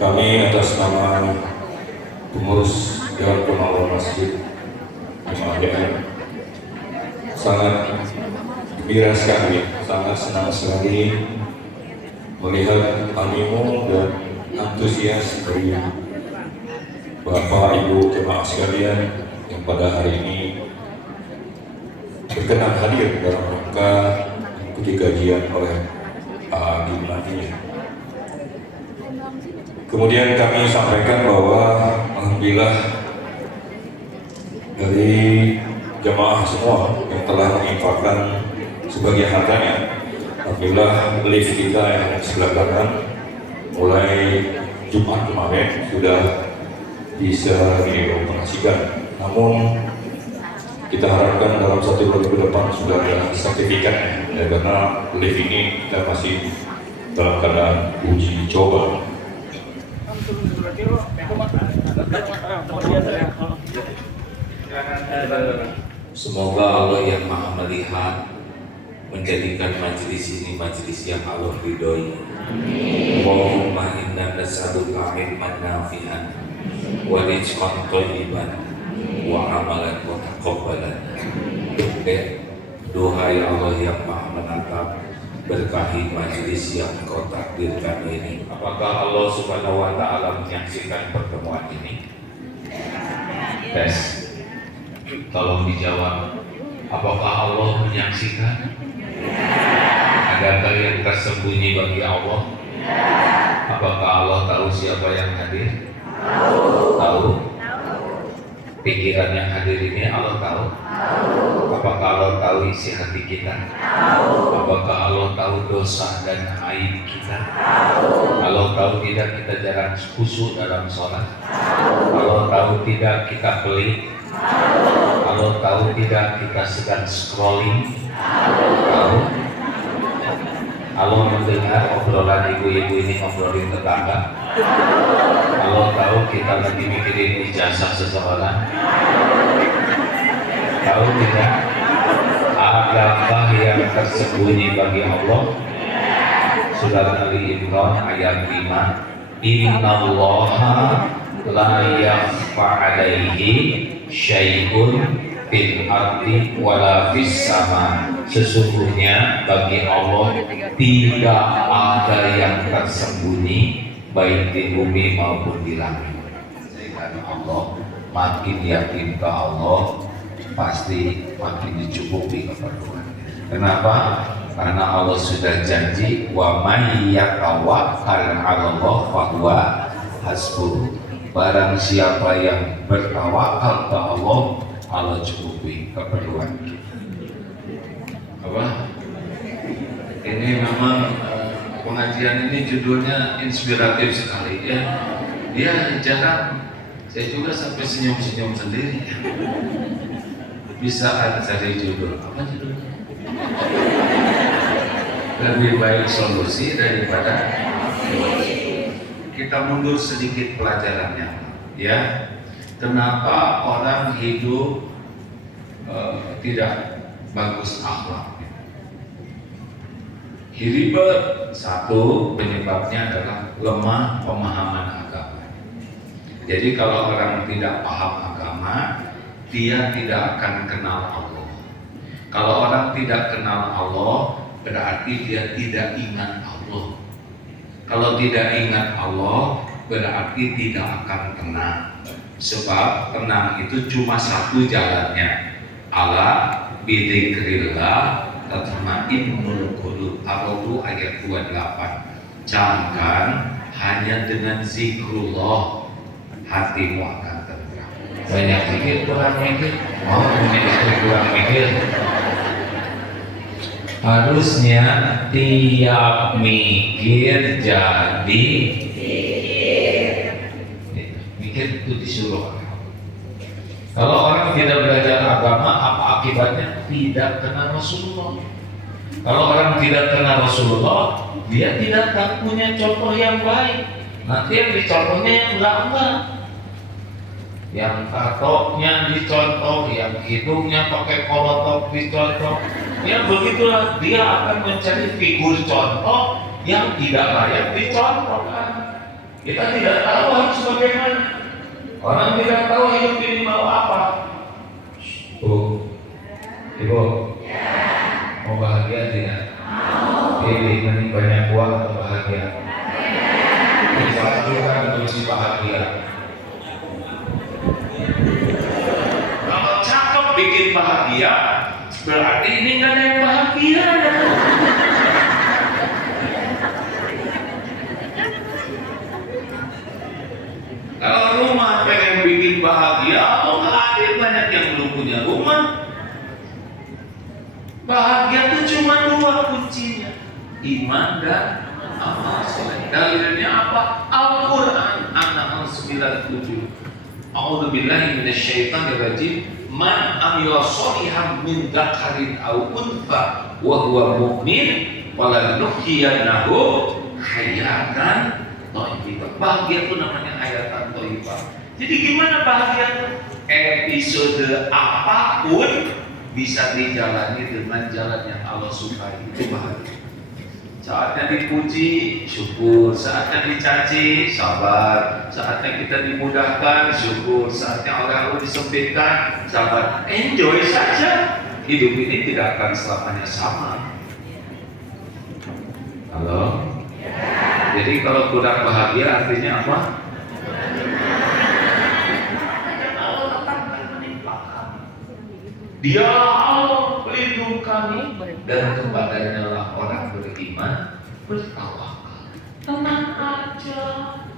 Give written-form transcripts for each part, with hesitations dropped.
Kami atas nama pengurus Dewan Pengawal Masjid Jemaah GM sangat gembira sekali, sangat senang sekali melihat animo dan antusias dari Bapak Ibu jemaah sekalian yang pada hari ini berkenan hadir dalam rangka mengikuti kajian oleh Adi nantinya. Kemudian kami sampaikan bahwa alhamdulillah dari jemaah semua yang telah menginfakkan sebagian hartanya, alhamdulillah lift kita yang sebelah kanan mulai Jumat kemarin sudah bisa dioperasikan. Namun kita harapkan dalam 1 bulan ke depan sudah ada sertifikatnya, ya, karena lift ini kita masih dalam keadaan uji coba. Semoga Allah yang Maha Melihat menjadikan majelis ini majelis yang Allah ridhoi. Allahumma inna nas'aluka ilman nafi'an wa rizqan thayyiban wa amalan mutaqabbalan. Doa ya Allah yang Maha Menatap, berkahi majelis yang Engkau takdirkan ini. Apakah Allah Subhanahu wa Ta'ala menyaksikan pertemuan ini? Tes, tolong dijawab. Apakah Allah menyaksikan? Adakah yang tersembunyi bagi Allah? Apakah Allah tahu siapa yang hadir? Tahu. Pikiran yang hadir ini Allah tahu. Apakah Allah tahu isi hati kita? Apakah Allah tahu dosa dan aib kita? Allah tahu tidak kita jarang khusyuk dalam sholat? Allah tahu tidak kita pelit? Allah tahu tidak kita sedang scrolling? Tahu? Allah mendengar obrolan ibu-ibu ini ngobrolin tetangga? Allah tahu kita lagi mikirin ijazah seseorang? Tahu tidak? Adakah yang tersembunyi bagi Allah? Surat Ali Imran ayat 5. Innallaha la yakhfa 'alaihi syai'un fil ardi wala fis sama. Sesungguhnya bagi Allah tidak ada yang tersembunyi baik di bumi maupun di langit. Karena Allah makin yakin ke Allah, pasti makin dicukupi keperluan. Kenapa? Karena Allah sudah janji, wa may yatawakkal 'ala Allah fahuwa hasbuh. Barang siapa yang bertawakal ke Allah, Allah cukupi keperluan kita. Apa? Ini memang pengajian ini judulnya inspiratif sekali ya. Dia jarang, saya juga sampai senyum-senyum sendiri. Bisa cari judul, apa judulnya? Lebih baik solusi daripada solusi. Kita mundur sedikit pelajarannya, ya. Kenapa orang hidup tidak bagus akhlak? Hiribet, satu penyebabnya adalah lemah pemahaman agama. Jadi kalau orang tidak paham agama, dia tidak akan kenal Allah. Kalau orang tidak kenal Allah, berarti dia tidak ingat Allah. Kalau tidak ingat Allah, berarti tidak akan tenang. Sebab tenang itu cuma satu jalannya. Ala bidzikrillah tatma'innul qulub. Ar-Rum ayat 28. Camkan hanya dengan zikrullah hatimu akan tenang. Banyak mikir kurang mikir, mau mikir kurang mikir. Harusnya tiap mikir jadi mikir itu disuruh. Kalau orang tidak belajar agama, apa akibatnya? Tidak kenal Rasulullah. Kalau orang tidak kenal Rasulullah, dia tidak akan punya contoh yang baik. Nanti yang dicontohnya yang enggak. Yang tatoknya dicontoh, yang hidungnya pakai kolotok dicontoh. Ya begitulah, dia akan mencari figur contoh yang tidak layak dicontohkan. Kita tidak tahu harus bagaimana. Orang tidak tahu hidup ini mau apa. Bu, Ibu, mau bahagia tidak? Pilih mending banyak uang atau bahagia? Satu kan kunci bahagia. Kalau cakep bikin bahagia, berarti ini nggak ada yang bahagia. Kalau rumah pengen bikin bahagia, atau ada banyak yang belum punya rumah. Bahagia itu cuma dua kuncinya, iman dan amal soleh. Dalilnya apa? Al-Quran An-Nahl 97. A'udzubillahi minasyaitonirrajim. Man amila sholihan min dzakarin aw untha wa huwa mu'min falanuhyiyannahu hayatan thayyibah. Bahagia itu namanya hayatan thayyibah. Jadi gimana bahagia itu? Episode apapun bisa dijalani dengan jalan yang Allah sukai, itu bahagia. Saatnya dipuji, syukur. Saatnya dicaci, sabar. Saatnya kita dimudahkan, syukur. Saatnya orang disempitkan, sabar. Enjoy saja. Hidup ini tidak akan selamanya sama. Halo? Jadi kalau kurang bahagia artinya apa? Dialah Allah pelindung kami, dan kepadanya lah orang beriman bertawakal. Tenang aja,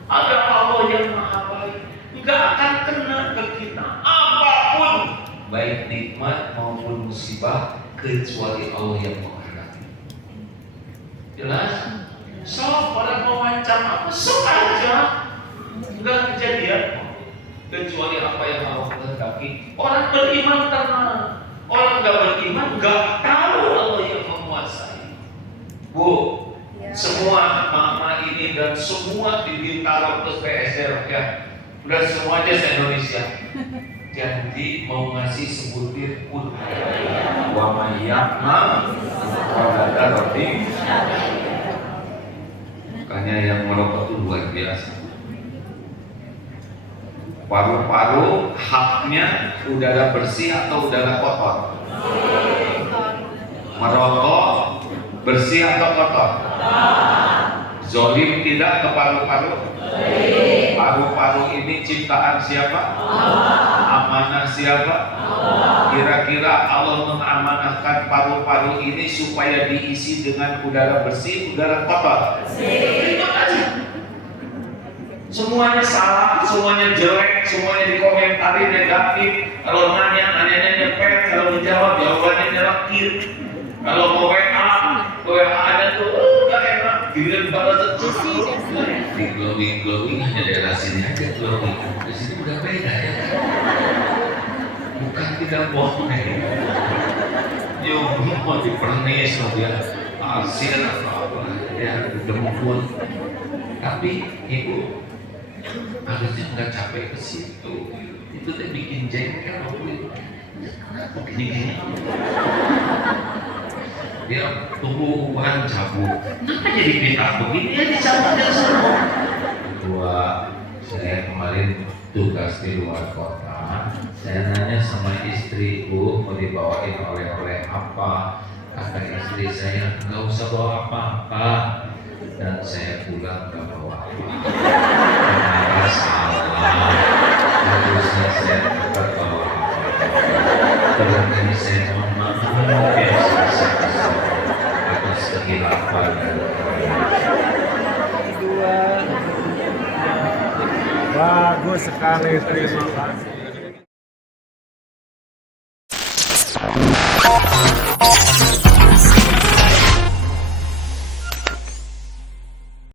ada Allah yang maha baik, nggak akan kena ke kita apapun, baik nikmat maupun musibah, kecuali Allah yang menghendaki. Jelas? So, orang mau macam apa? Sok aja, nggak kejadian. Kecuali apa yang Allah kehendaki. Orang beriman tenang. Orang nggak beriman nggak tahu Allah yang menguasai. Bu, semua mama ini dan semua di Bintaro plus PSR ya, udah semuanya se-Indonesia. Janji mau ngasih sebutir pun. Wa mayyakma wadada roti. Makanya yang merokok itu luar biasa. Paru-paru haknya udara bersih atau udara kotor? Merokok bersih atau kotor? Zolim tidak ke paru-paru? Paru-paru ini ciptaan siapa? Amanah siapa? Kira-kira Allah mengamanahkan paru-paru ini supaya diisi dengan udara bersih, udara kotor? Itu aja. Semuanya salah, semuanya jelek, semuanya dikomentari negatif. Kalau nanya nyepet, kalau menjawab jawabannya nyelekit. Kalau mau WA ada tuh gak enak. Giliran balas itu di glowing hanya daerah sini aja glowing. Di sini udah beda ya. Bukan tidak boleh. Yo mau dipernis loh dia hasil atau apa ya dempul. Tapi ibu harusnya nggak capek ke situ, itu teh bikin jengkel waktu gini dia tumbuhan cabut, kenapa jadi pita begini ya dicabut dari semua. Kedua, saya kemarin tugas di luar kota, saya nanya sama istri, Bu mau dibawain oleh-oleh apa? Kata istri saya nggak usah bawa apa-apa, dan saya pulang nggak bawa apa-apa. Ternyata salah, harusnya saya tetap bawa apa-apa. Dalam ini saya mohon maaf yang sebesar-besar atas kehilafan dan bagus sekali, terima kasih.